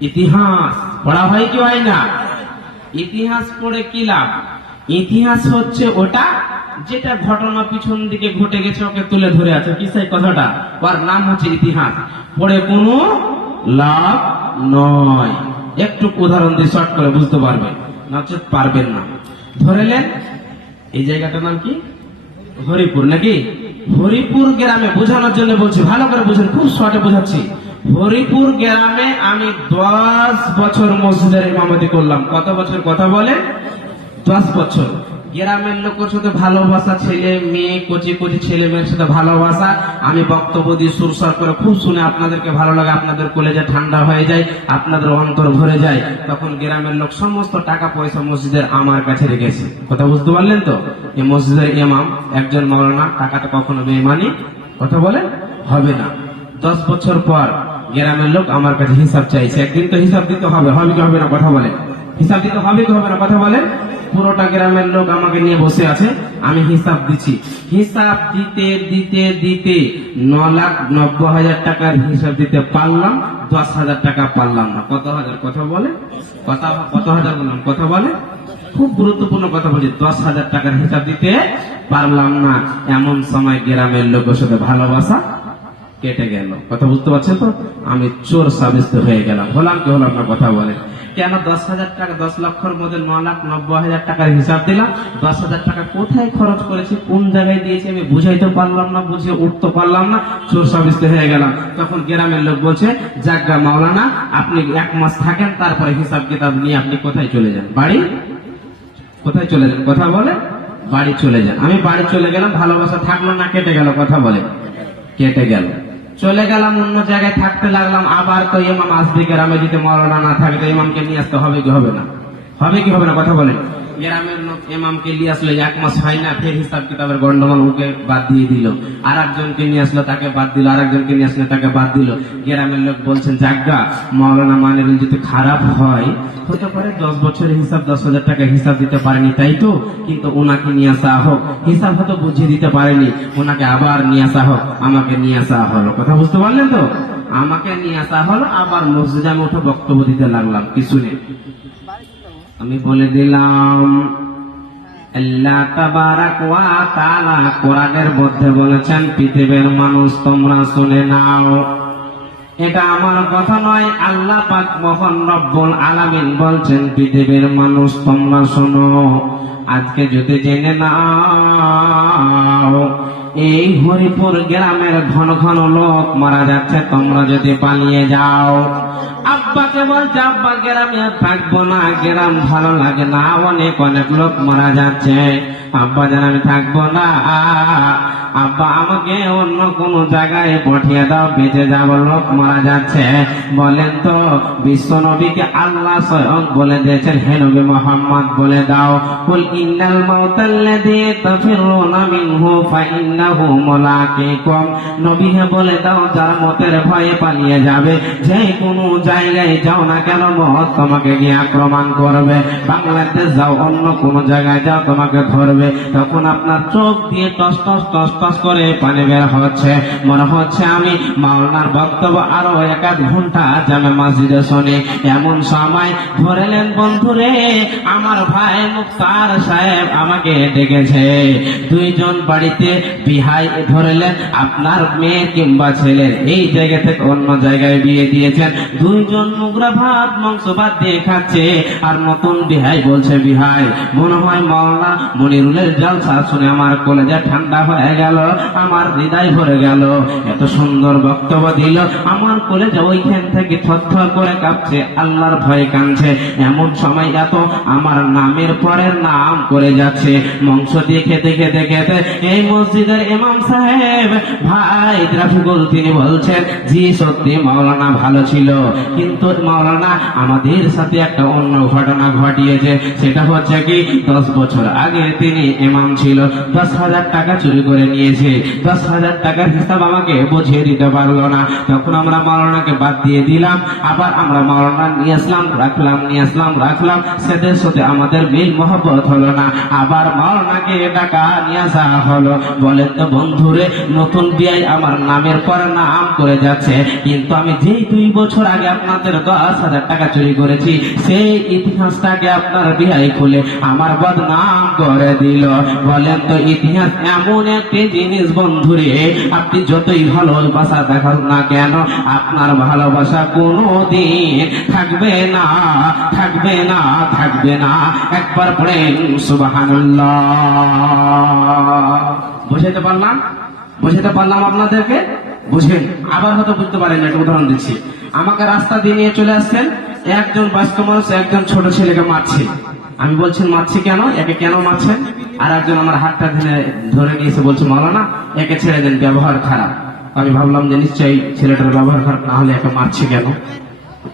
ইতিহাস, পড়া হয় কি হয় না? ইতিহাস পড়ে কি লাভ? ইতিহাস হচ্ছে ওটা যেটা ঘটনা পিছন দিকে ঘটে গেছে, ওকে তুলে ধরে আছে। কি সেই কথাটা? ওর নাম হচ্ছে ইতিহাস। পড়ে কোনো লাভ নয়। একটু উদাহরণ দিয়ে শর্ট করে বুঝতে পারবেন নচেত পারবেন না। ধরেলেন এই জায়গাটার নাম কি? হরিপুর, নাকি? হরিপুর গ্রামে বোঝানোর জন্য বলছি, ভালো করে বুঝেন, খুব শর্টে বোঝাচ্ছি। হরিপুর গ্রামে আমি দশ বছর মসজিদের ইমামতি করলাম। কত বছর কথা বলে? দশ বছর। গ্রামের লোকের সাথে ভালোবাসা, ছেলে মেয়ে, কচি কচি ছেলে মেয়ের সাথে ভালোবাসা। আমি বক্তব্য দিয়ে সুরসার করে খুব শুনে আপনাদেরকে ভালো লাগে, আপনাদের কলেজে ঠান্ডা হয়ে যায়, আপনাদের অন্তর ভরে যায়। তখন গ্রামের লোক সমস্ত টাকা পয়সা মসজিদের আমার কাছে রেখেছে। কথা বুঝতে পারলেন তো? এই মসজিদের ইমাম একজন মৌলানা টাকাটা কখনো বেমানি কথা বলে? হবে না। দশ বছর পর গ্রামের লোক আমার কাছে হিসাব চাইছে। একদিন তো হিসাব দিতে হবে হবে কি হবে না কথা বলে। হিসাব দিতে হবে কি হবে না কথা বলে? পুরোটা গ্রামের লোক আমাকে নিয়ে বসে আছে, আমি হিসাব দিচ্ছি। হিসাব দিতে দিতে দিতে ন লাখ নব্বই হাজার টাকার হিসাব দিতে পারলাম, দশ হাজার টাকা পারলাম না। কত হাজার? কথা বলে? কথা, কত হাজার বললাম? কথা বলে? খুব গুরুত্বপূর্ণ কথা বলছি, দশ হাজার টাকার হিসাব দিতে পারলাম না। এমন সময় গ্রামের লোকের সাথে ভালোবাসা কেটে গেল। কথা বুঝতে পারছেন তো? আমি চোর সাব্যস্ত হয়ে গেলাম। হলাম কি হলাম না, কথা বলে কেন দশ হাজার টাকা, দশ লক্ষর মধ্যে ন লাখ নব্বই হাজার টাকার হিসাব দিলাম? দশ হাজার টাকা কোথায় খরচ করেছি? কোন জায়গায় দিয়েছি? আমি বুঝাইতে পারলাম না, বুঝে উঠতে পারলাম না, চোর সাব্যস্ত হয়ে গেলাম। তখন গ্রামের লোক বলছে জাগা মাওলানা, আপনি এক মাস থাকেন, তারপরে হিসাব কিতাব নিয়ে আপনি কোথায় চলে যান? বাড়ি? কোথায় চলে যান? কথা বলে বাড়ি চলে যান। আমি বাড়ি চলে গেলাম, ভালোবাসা থাকল না, কেটে গেল, কথা বলে কেটে গেল। চলে গেলাম, অন্য জায়গায় থাকতে লাগলাম, আবার তো ইমাম আসবে গ্রামে যদি মরণা না থাকে, তো ইমামকে নিয়ে আসতে হবে কি হবে না? হবে কি হবে না? কথা বলেন। গ্রামের লোক ইমামকে নিয়ে আসলো এক মাস হয় না, ফের হিসাব কিতাবের গন্ডগোল ওকে বাদ দিয়ে দিল। আর একজনকে নিয়ে আসলো তাকে বাদ দিল আর একজনকে নিয়ে আসলো তাকে বাদ দিল। গ্রামের লোক বলছেন জাগা মৌলানা মানের যদি খারাপ হয়, হতে পারে দশ বছরের হিসাব, দশ হাজার টাকা হিসাব দিতে পারেনি, তাই তো? কিন্তু ওনাকে নিয়ে আসা হোক, হিসাব হয়তো বুঝিয়ে দিতে পারেনি। ওনাকে আবার নিয়ে আসা হোক, আমাকে নিয়ে আসা হলো। কথা বুঝতে পারলেন তো? আমাকে নিয়ে আসা হলো, আবার মসজিদে আমি উঠে বক্তব্য দিতে লাগলাম কি শুনে আমি বলে দিলাম, আল্লাহ তাবারাক ওয়া তাআলা কোরআনের মধ্যে বলেছেন, পৃথিবীর মানুষ তোমরা শুনে নাও। এটা আমার কথা নয়, আল্লাহ পাক মহান রব্বুল আলামিন বলছেন, পৃথিবীর মানুষ তোমরা শোনো। আজকে যদি জেনে নাও, এই হরিপুর গ্রামের ঘন ঘন লোক মারা যাচ্ছে, তোমরা যদি পালিয়ে যাও। থাকব না ভালো লাগে না। অনেক অনেক লোক মারা যাচ্ছে। আব্বা যেন আমি থাকব না। আব্বা আমাকে অন্য কোন জায়গায় পাঠিয়ে দাও, বেঁচে যাব লোক মারা যাচ্ছে। বলেন তো, বিশ্ব নবীকে আল্লাহ স্বয়ং বলে দিয়েছেন, হে নবী মোহাম্মদ, বলে দাও। কুল ইন্নাল মাউতাল্লাযী তাফিরুনা নবী বলে দাও, যার মতের ভয়ে পালিয়ে যাবে, যে কোনো জায়গায় যাও না কেন? মত তোমাকে গিয়ে আক্রমণ করবে। বাংলাদেশ যাও, অন্য কোন জায়গায় যাও, তোমাকে ধরবে। তখন আপনার চোখ দিয়ে টস টস টস টস করে পানি বের হচ্ছে। মনে হচ্ছে আমি মাওলানার বক্তব্য আরও এক আধ ঘণ্টা জামে মসজিদে শুনি। এমন সময় ধরেলেন, বন্ধুরে, আমার ভাই মুক্তার সাহেব আমাকে ডেকেছে। দুইজন বাড়িতে বিহাই ধরেলেন, আপনার মেয়ে কিংবা ছেলের এই জায়গা থেকে অন্য জায়গায় বিয়ে দিয়েছেন। দুইজন মুগরা ভাত, মাংস ভাত দিয়ে খাচ্ছে। আর নতুন বিহাই বলছে, বিহাই, মনে হয় মাওলানা মনিরুলের শুনে আমার ঠান্ডা হয়ে গেল, আমার হৃদয় ভরে গেল। এত সুন্দর বক্তব্য দিল, আমার ওইখান থেকে করে কাঁপছে, আল্লাহর ভয়ে কাঁদছে। এমন সময় এত আমার নামের পরের নাম করে যাচ্ছে। মাংস দিয়ে খেতে খেতে খেতে এই মসজিদের ইমাম সাহেব, ভাই রাফিকুল তিনি বলছেন, জি, সত্যি মাওলানা ভালো ছিল। কিন্তু মাওলানা, আমাদের সাথে একটা অন্য ঘটনা ঘটিয়েছে। সেটা হচ্ছে কি, দশ বছর আগে তিনি ইমাম ছিল। দশ হাজার টাকা চুরি করে নিয়েছে। দশ হাজার টাকার হিসাব আমাকে বুঝিয়ে দিতে পারল না। তখন আমরা মাওলানাকে বাদ দিয়ে দিলাম। আবার আমরা মাওলানা নিয়ে আসলাম, রাখলাম, নিয়ে আসলাম, রাখলাম। সেদের সাথে আমাদের মিল মহব্বত হলো না। আবার মাওলানাকে টাকা নিয়ে আসা হলো। বলেন তো বন্ধুরে, নতুন বিয়াই আমার নামের পর নাম করে যাচ্ছে। কিন্তু আমি যেই দুই বছর আগে আপনাদের আপনাদের দশ হাজার টাকা চুরি করেছি। সেই ইতিহাসটাকে আপনার বিহাই খুলে আমার বদনাম করে দিল। বলেন তো ইতিহাস এমন একটি জিনিস বন্ধুরে, আপনি যতই ভালোবাসা দেখান না কেন, আপনার ভালোবাসা কোনো দিন থাকবে না থাকবে না থাকবে না। একবার পড়েন সুবাহান্লাহ বুঝাইতে পারলাম? বুঝাতে পারলাম আপনাদেরকে? বুঝেন? আবার হয়তো বুঝতে পারেন একটা উদাহরণ দিচ্ছি। আমাকে রাস্তা দিয়ে নিয়ে চলে আসছেন, একজন বয়স্ক মানুষ একজন ছোট ছেলেকে মারছে। আমি বলছেন মারছি কেন? একে কেন মারছেন? আর একজন আমার হাতটা ধরে ধরে নিয়েছে বলছে, মাওলানা, একে ছেড়ে দেন, ব্যবহার খারাপ। আমি ভাবলাম যে নিশ্চয়ই ছেলেটার ব্যবহার খারাপ, না হলে একে মারছে কেন?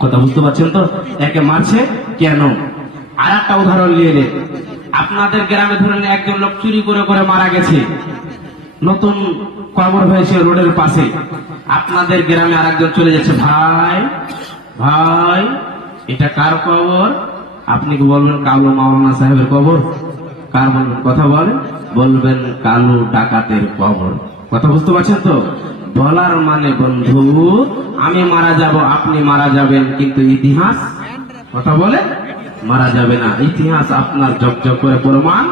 কথা বুঝতে পারছেন তো? একে মারছে কেন? আর একটা উদাহরণ নিয়ে নিন। আপনাদের গ্রামে ধরেন একজন লোক চুরি করে করে মারা গেছে। নতুন কবর হয়েছে রোডের পাশে। আপনাদের গ্রামে আর একজন চলে যাচ্ছে। ভাই ভাই, এটা কার কবর? আপনি কি বলবেন কালো মাওলানা সাহেবের কবর? কার বলবেন? কথা বলেন। বলবেন কালো ডাকাতের কবর। কথা বুঝতে পারছেন তো? বলার মানে বন্ধু, আমি মারা যাব, আপনি মারা যাবেন, কিন্তু ইতিহাস, কথা বলে মারা যাবে না। ইতিহাস আপনার জগজগ করে প্রমাণ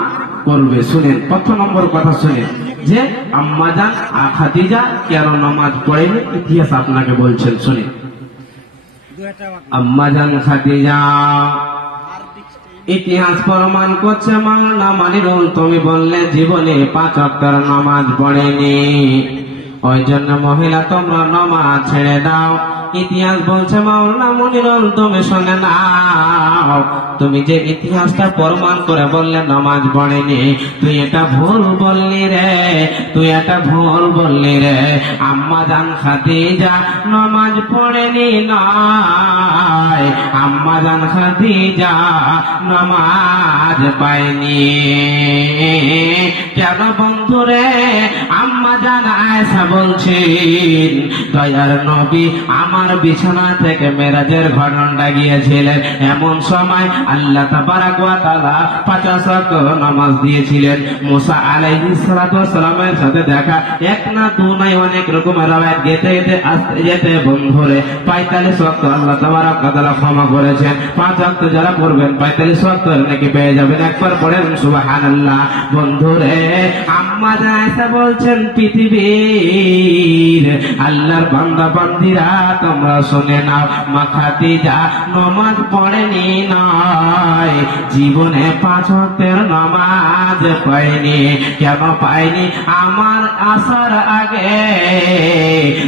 করবে, শুনেন, প্রথম নম্বর কথা শুনেন, যে আম্মাজান খাদিজা কেন নামাজ পড়েনি? ইতিহাস আপনাকে বলছেন, শুনেন। আম্মাজান খাদিজা, ইতিহাস প্রমাণ করছে মাওলানা মানিরুল তুমি বললে জীবনে পাঁচ অক্টর নামাজ পড়েনি। ওই জন্য মহিলা, তোমরা নামাজ ছেড়ে দাও। ইতিহাস বলছে মাওলানা মনিরুল তুমি শুনে নাও। তুমি যে ইতিহাসটা প্রমাণ করে বললে নামাজ পড়েনি, তুই এটা ভুল বললি রে, তুই এটা ভুল বললি রে। আম্মা জান খাদিজা নামাজ পড়েনি নয় আম্মা খাদিজা নামাজ পায়নি। কেন বন্ধুরে আম্মা আয়সা বলছেন, দয়ার নবী আমার বিছানা থেকে মেরাজের ঘটনাটা গিয়েছিলেন। এমন সময় আল্লাহ তাবারাক ওয়া তাআলা পঞ্চাশ নামাজ দিয়েছিলেন। মুসা আলাইহিস সালাতু সালামের সাথে দেখা, এক না দু নাই অনেক রকমের রাওয়ায়াত, গেতে গেতে আসতে যেতে বন্ধুরে 45 ওয়াক্ত আল্লাহ তাবারাক ওয়া তাআলা ক্ষমা করেছেন। পাঁচ ওয়াক্ত যারা পড়বেন 45 ওয়াক্ত নাকি পেয়ে যাবেন। একবার পড়েন, সুবহানাল্লাহ। বন্ধুরে, আম্মা জায়সা বলছেন, পৃথিবীর আল্লাহর বান্দা বান্দিরা তোমরা শুনে নাও মা খাদিজা নমাজ পড়েনি নয়। জীবনে পাঁচ ওয়াক্তের নামাজ পাইনি। কেন পাইনি? আমার আসার আগে।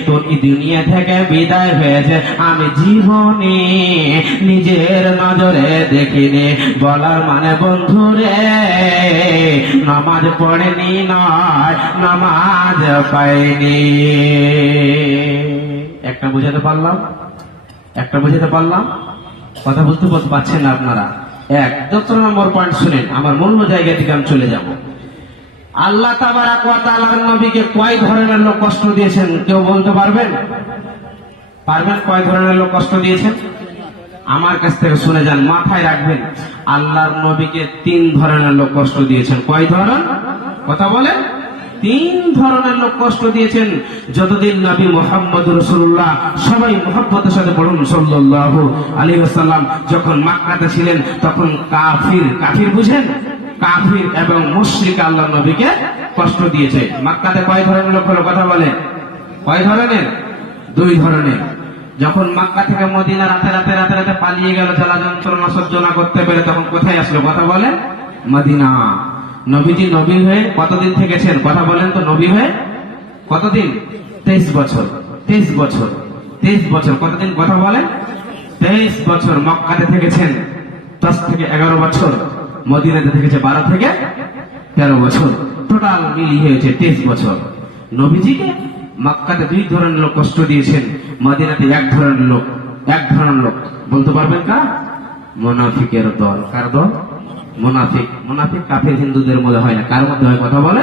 তোর দুনিয়া থেকে বিদায় হয়েছে? আমি জীবনে নিজের নজরে দেখিনি। বলার মানে বন্ধুরে, নামাজ পড়েনি নয়, নামাজ পাইনি। একটা বুঝাতে পারলাম? একটা বুঝাতে পারলাম? কথা বুঝতে পারছেন না আপনারা? এক যত নম্বর পয়েন্ট শুনেন। আমার মূল্য জায়গা থেকে আমি চলে যাব। আল্লাহ তাবারাক ওয়া তাআলার নবীকে কয় ধরনের লোক কষ্ট দিয়েছেন, কেউ বলতে পারবেন? পারবেন? কয় ধরনের লোক কষ্ট দিয়েছেন? আমার কাছ থেকে শুনে যান, মাথায় রাখবেন, আল্লাহর নবীকে তিন ধরনের লোক কষ্ট দিয়েছেন। কয় ধরন কথা বলেন তিন ধরনের লোক কষ্ট দিয়েছেন। যতদিন নবী মোহাম্মদ রসুল্লাহ সবাই মোহাম্মদের সাথে পড়ুন, সাল্লাল্লাহু আলাইহি ওয়াসাল্লাম, যখন মাক্কাতে ছিলেন, তখন কাফির কাফির বুঝেন? কাফির এবং মুশরিক আল্লাহ নবীকে কষ্ট দিয়েছে। মাক্কাতে কয় ধরনের লোক হলো, কথা বলে? কয় ধরনের? দুই ধরনের। যখন মাক্কা থেকে মদিনা রাতে রাতে রাতে রাতে পালিয়ে গেল জ্বালা যন্ত্রণা সহ্যনা করতে পেরে তখন কোথায় আসলো? কথা বলে মদিনা। নবীজি নবী হয়ে কতদিন থেকেছেন? কথা বলেন তো, নবী হয়ে কতদিন? তেইশ বছর। তেইশ বছর। তেইশ বছর। কতদিন? কথা বলেন। তেইশ বছর মক্কাতে থেকেছেন। দশ থেকে এগারো বছর। মদিনাতে থেকেছে বারো থেকে তেরো বছর। টোটাল মিলিয়ে হয়েছে তেইশ বছর। নবীজিকে মক্কাতে দুই ধরনের লোক কষ্ট দিয়েছেন, মদিনাতে এক ধরনের লোক, এক ধরনের লোক। বলতে পারবেন কার? মোনাফিকের দল। কার দল? মোনাফিক। মোনাফিক কাফের হিন্দুদের মধ্যে হয় না। কার মধ্যে হয় কথা বলে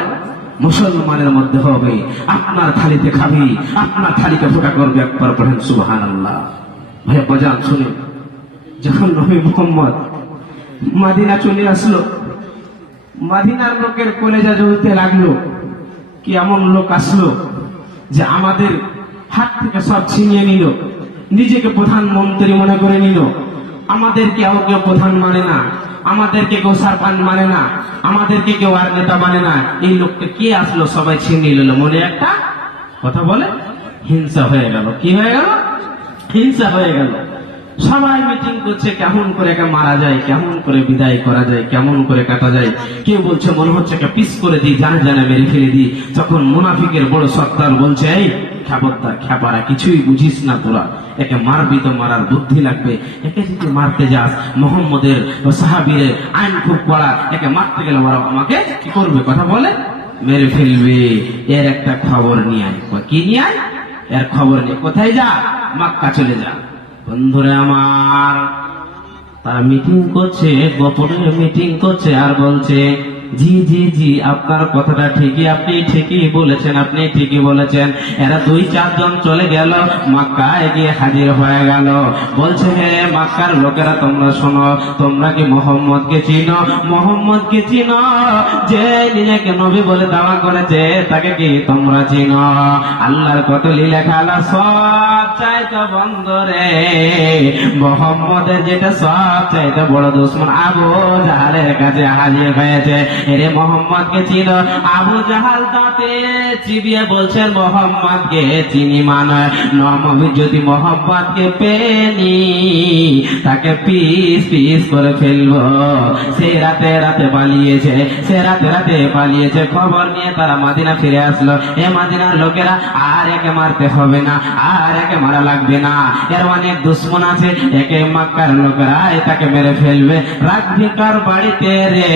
মুসলমানের মধ্যে হবে। আপনার থালিতে খাবি, আপনার থালিকে ফোটা করবে একবার পড়েন সুবহান আল্লাহ ভাইয়া বাজান, শুনুন। যখন নবী মোহাম্মদ মাদিনা চলে আসলো, মাদিনার লোকের কলেজা জ্বলতে লাগল, কি এমন লোক আসলো? যে আমাদের হাত থেকে সব ছিনিয়ে নিল, নিজেকে প্রধানমন্ত্রী মনে করে নিল। আমাদেরকে কেউ কেউ প্রধান মানে না, আমাদেরকে কেউ সারপান মানে না, আমাদেরকে কেউ আর নেতা মানে না। এই লোককে কে আসলো? সবাই ছিনিয়ে নিল। মনে একটা কথা বলে? হিংসা হয়ে গেল। কি হয়ে গেল? হিংসা হয়ে গেল। সবাই মিটিং করছে, কেমন করে একে মারা যায়, কেমন করে বিদায় করা যায়, কেমন করে কাটা যায়। কেউ বলছে, মনে হচ্ছে একে পিস করে দিই, জানে জানে, মেরে ফেলে দিই। তখন মুনাফিকের বড় সত্তার বলছে, এই খ্যাপত্তার খ্যাপারা, কিছুই বুঝিস না তোরা। একে মারবি তো মারার বুদ্ধি লাগবে। একে যদি মারতে যাস, মোহাম্মদের ও সাহাবীরের আইন খুব কড়া। একে মারতে গেলে মারা আমাকে কি করবে? কথা বলে? মেরে ফেলবে। এর একটা খবর নিয়ে আয়। কি নিয়ে আয়? এর খবর নিয়ে কোথায় যা? মাক্কা চলে যা। বন্ধুরা আমার তারা মিটিং করছে গোপনে মিটিং করছে আর বলছে জি জি জি, আপনার কথাটা ঠিকই, আপনি ঠিকই বলেছেন, আপনি ঠিকই বলেছেন। এরা দুই, চারজন চলে গেল, মাক্কায় গিয়ে হাজির হয়ে গেল। বলছে, হে মাক্কার লোকেরা, তোমরা শোনো, তোমরা কি মোহাম্মদকে চিনো? মোহাম্মদকে চিনো, যে নিজেকে নবী বলে দাওয়া করেছে, তাকে কি তোমরা চিনো? আল্লাহর কত লীলা খেলা সব চাইতো বন্ধ রে, মোহাম্মদের যেটা সব চাইতো বড় দুশ্মন আবু জাহালের কাছে হাজির হয়েছে। এরে মোহাম্মদকে চিন। আবু জাহাল তাতে চিবিয়ে বলছেন, মোহাম্মদকে চিনি মানে নবী যদি মোহাম্মদকে পেনি, তাকে পিস পিস করে ফেলব। সে রাতে রাতে পালিয়েছে, সে রাতে রাতে পালিয়েছে। খবর নিয়ে তারা মাদিনা ফিরে আসলো। এ মাদিনার লোকেরা আর একে মারতে হবে না, আর একে মারা লাগবে না। এর অনেক দুশ্মন আছে, একে মাক্কার লোকেরা তাকে মেরে ফেলবে। রাখবি কার বাড়িতে রে,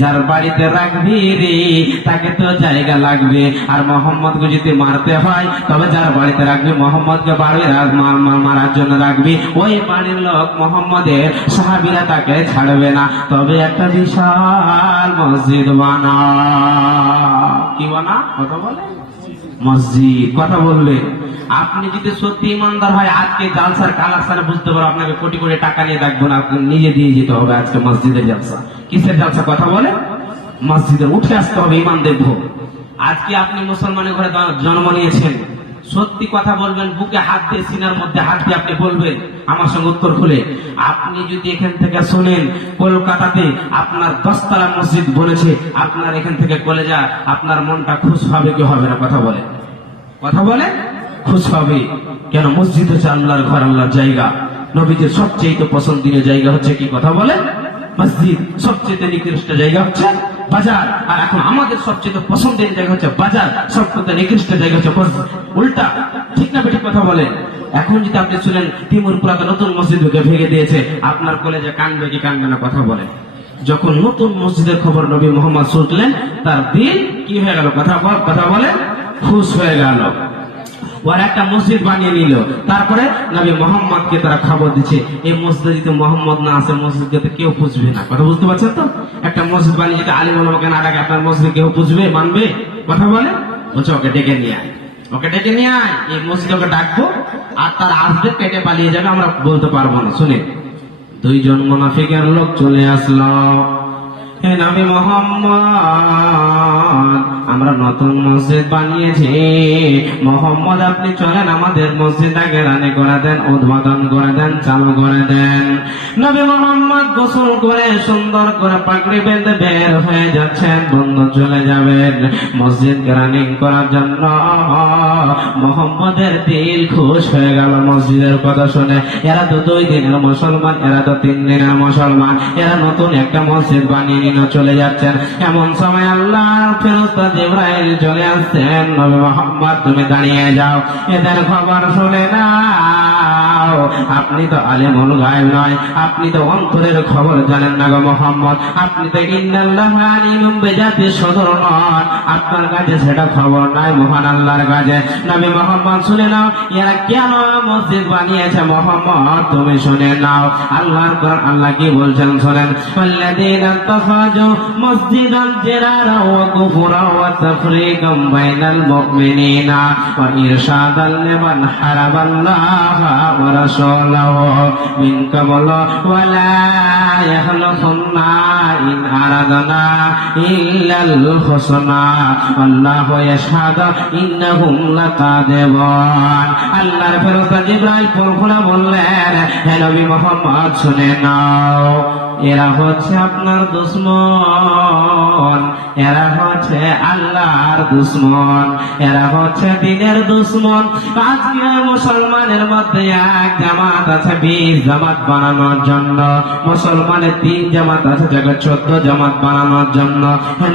যার বাড়িতে রাখবি রে, তাকে তো জায়গা লাগবে। আর মোহাম্মদকে যদি মারতে হয়, তবে যার বাড়িতে রাখবি, মোহাম্মদকে বাড়ি মারার জন্য রাখবি। ওই বাড়ির লোক মোহাম্মদের সাহাবিরা তাকে ছাড়বে না। তবে একটা বিশাল মসজিদ বানা। কি বানা? কথা বলে? মসজিদ। কথা বললে? আপনি যদি সত্যি ইমানদার হয়, আজকে জালসার কালাকসানে বুঝতে পারো, আপনাকে কোটি কোটি টাকা নিয়ে দেখব না নিজে দিয়ে যেতে হবে আজকে মসজিদের জালসা। কিসের জালসা? কথা বলে? মসজিদে উঠে আসতে হবে ইমান দেখব আজকে আপনি মুসলমানের ঘরে জন্ম নিয়েছেন। সত্যি কথা বলবেন, বুকে হাত দিয়ে সিনার মধ্যে হাত দিয়ে আপনি বলবেন, আমার সঙ্গে উত্তর খুলে। আপনি যদি এখান থেকে শুনেন, কলকাতাতে আপনার দশতলা মসজিদ বলেছে, আপনার এখান থেকে কলেজা, আপনার মনটা খুশ হবে কি হবে না? কথা বলে। কথা বলে? খুশ হবে। কেন? মসজিদ হচ্ছে আল্লাহর ঘর, আল্লাহর জায়গা। নবীদের সবচেয়ে তো পছন্দনীয় জায়গা হচ্ছে কি? কথা বলে? মসজিদ। সবচেয়ে নিকৃষ্ট জায়গা হচ্ছে বাজার। আর এখন আমাদের সবচেয়ে পছন্দের জায়গা হচ্ছে বাজার। সবচেয়ে নিকৃষ্ট জায়গা হচ্ছে উল্টা, ঠিক না বেঠিক কথা বলে এখন যদি আপনি শুনেন তিমুরপুরাতে নতুন মসজিদ ভেঙে দিয়েছে, আপনার কলেজে কানবে কি কানবে না কথা বলে যখন নতুন মসজিদের খবর নবী মোহাম্মদ শুনলেন, তার দিন কি হয়ে গেল? কথা কথা বলে খুশ হয়ে গেল। ওরা একটা মসজিদ বানিয়ে নিল। তারপরে নবী মোহাম্মদকে তারা খবর দিচ্ছে এই মসজিদে মোহাম্মদ না আসে মসজিদকে তো কেউ বুঝবে না। কথা বুঝতে পারছেন তো? একটা মসজিদ বানিয়ে যদি আলিম ওলামাকে না ডাকে, আপনার মসজিদে কেউ বুঝবে মানবে? কথা বলে? বলছে, ওকে ডেকে নিয়ে আয়। ওকে ডেকে নিয়ে আয়, এই মসজিদ ওকে ডাকবো, আর তার আসবে কেটে পালিয়ে যাবে, আমরা বলতে পারব না। শুনে দুইজন মুনাফিকের লোক চলে আসলো। নবী মোহাম্মদ, আমরা নতুন মসজিদ বানিয়েছি। মোহাম্মদ, আপনি চলেন আমাদের মসজিদ আগে রানে করে দেন, উদ্বোধন করে দেন, চালু করে দেন। নবী মোহাম্মদ গোসল করে সুন্দর করে বেঁধে বের হয়ে যাচ্ছেন, বন্ধু চলে যাবেন মসজিদ রানিং করার জন্য। মোহাম্মদের দিল খুশ হয়ে গেল মসজিদের কথা শুনে। এরা তো দুই দিনের মুসলমান, এরা তো তিন দিনের মুসলমান। এরা নতুন একটা মসজিদ বানিয়ে নিয়ে চলে যাচ্ছেন। এমন সময় আল্লাহ ফেরস্তা জিব্রাইল চলে আসছেন। নবী মোহাম্মদ, তুমি দাঁড়িয়ে যাও। এদের খবর শুনে দাও। আপনি তো আলিমুল গায়ব নয়। আপনি তো অন্তরের খবর জানেন না গো মোহাম্মদ। আপনি তো ইন্নাল্লাহ আলিমুম সদর নন। আপনার কাছে সেটা খবর নাই মহান আল্লাহর কাছে। নবী মোহাম্মদ শুনে নাও, এরা কেন মসজিদ বানিয়েছে মোহাম্মদ? তুমি শুনে নাও। আল্লাহর কোরআন আল্লাহ কি বলছেন শোনেন। আল্লাযীনা তাখাজু মসজিদান জিরারা ওয়া কুফরা ওয়া তাফরিকাম বাইনাল মুমিনিনা। ওয়া ইরশাদাল লিমান হারাবাল্লাহ ওয়া ورسوله من قبل ولا يخلفن إن أردنا إلا الحسنى والله يشهد إنهم لكاذبون আল্লাহর ফেরস্তা জিব্রাইল পরখুনা বললেন হে নবী মোহাম্মদ শুনে নাও এরা হচ্ছে আপনার দুশ্মন, এরা হচ্ছে আল্লাহর দুশ্মন, এরা হচ্ছে দিনের দুশ্মন। আজকে মুসলমানের মধ্যে এক জামাত আছে, বিশ জামাত বানানোর জন্য। মুসলমানের তিন জামাত আছে জায়গায় চোদ্দ জামাত বানানোর জন্য।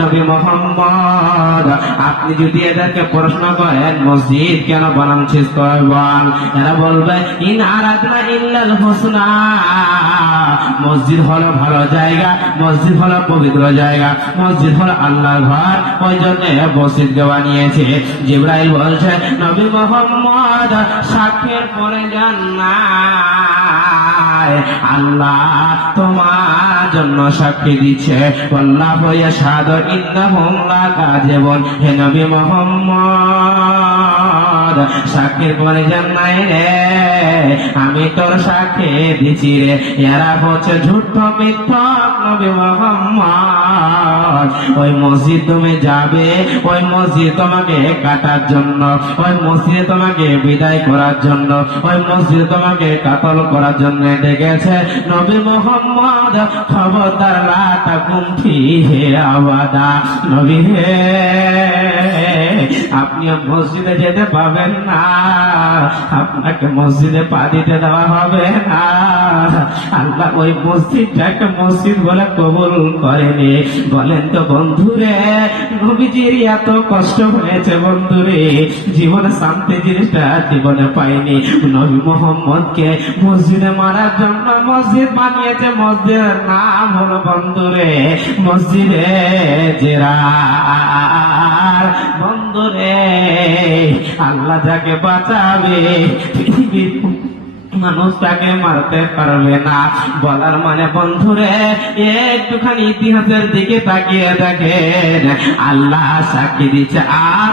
নবী মোহাম্মদ, আপনি যদি এদেরকে প্রশ্ন করেন, মসজিদ কেন বানাচ্ছিস কয়বান এরা বলবে, ইন আরাধনা ইল্লাল হোসনা। মসজিদ হলো ভালো জায়গা, মসজিদ হলো পবিত্র জায়গা, মসজিদ হলো আল্লাহর ঘর, ওই জন্য দেওয়া নিয়েছে। জিব্রাইল বলছে, নবী মোহাম্মদ, সাক্ষের পরে জান্নাত আল্লাহ তোমার জন্য সাক্ষী দিচ্ছে। আল্লাহ সাদ ইন্দাহুম লাকাযিবুন হে নবী মোহাম্মদ, সাক্ষীর পরে যান নাই রে, আমি তোর সাক্ষী দিছি রে। এরা হচ্ছে ঝুঠ মিথ্যক নবী মোহাম্মদ। ওই মসজিদ তুমি যাবে, ওই মসজিদ তোমাকে কাটার জন্য, ওই মসজিদে তোমাকে বিদায় করার জন্য, ওই মসজিদে তোমাকে কাতল করার জন্য ডেকেছে নবী মোহাম্মদ। রাত কুমফি হে আবাদা নবী হে। আপনি মসজিদে যেতে পাবেন না। আপনাকে মসজিদে পা দিতে দেওয়া হবে না। আল্লাহ ওই মসজিদটাকে মসজিদ বলে কবুল করেনি। বলেন তো বন্ধুরে, নবীজির এত কষ্ট হয়েছে বন্ধুরে, জীবনে শান্তি জিনিসটা জীবনে পাইনি। নবী মোহাম্মদকে মসজিদে মারার জন্য মসজিদ বানিয়েছে, মসজিদের নাম হলো বন্ধুরে, মসজিদে জেরার। বন্ধুরে, আল্লাহ যাকে বাঁচাবে মানুষ তাকে মারতে পারবে না। বলার মানে বন্ধুরে, একটুখানি ইতিহাসের দিকে তাকিয়ে দেখেন, আল্লাহ সাক্ষী দিচ্ছে আর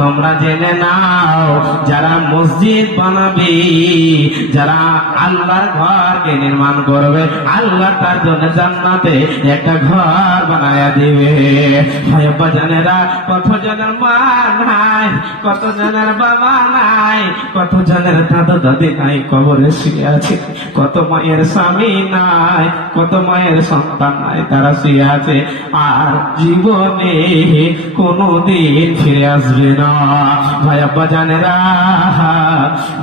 তোমরা জেনে নাও, যারা মসজিদ বানাবে, যারা আল্লাহর ঘরকে নির্মাণ করবে, আল্লাহ তার জন্য জান্নাতে একটা ঘর বানায়া দিবে। ভয়ব্বা জানেরা, কত জনের মা নাই, কত জনের বাবা নাই, কত জনের দাদা দাদি নাই, কবরে শুয়ে আছে, কত মায়ের স্বামী নাই, কত মায়ের সন্তান নাই, তারা শুয়ে আছে, আর জীবনে কোনদিন ফিরে আসবে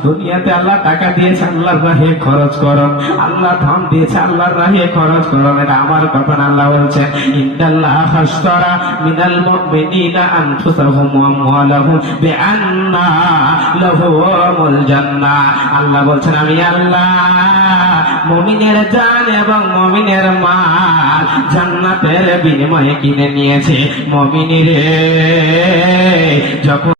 দুনিয়াতে আল্লাহ টাকা দিয়েছে, আল্লাহর রাহে খরচ করো। আল্লাহ ধন দিয়েছে, আল্লাহর রাহে খরচ করো। এটা আমার কথা আল্লাহ জান্নাহ। আল্লাহ বলছেন, আমি আল্লাহ মমিনের জান এবং মমিনের মাল জান্নাতের বিনিময়ে কিনে নিয়েছে। মমিনের যখন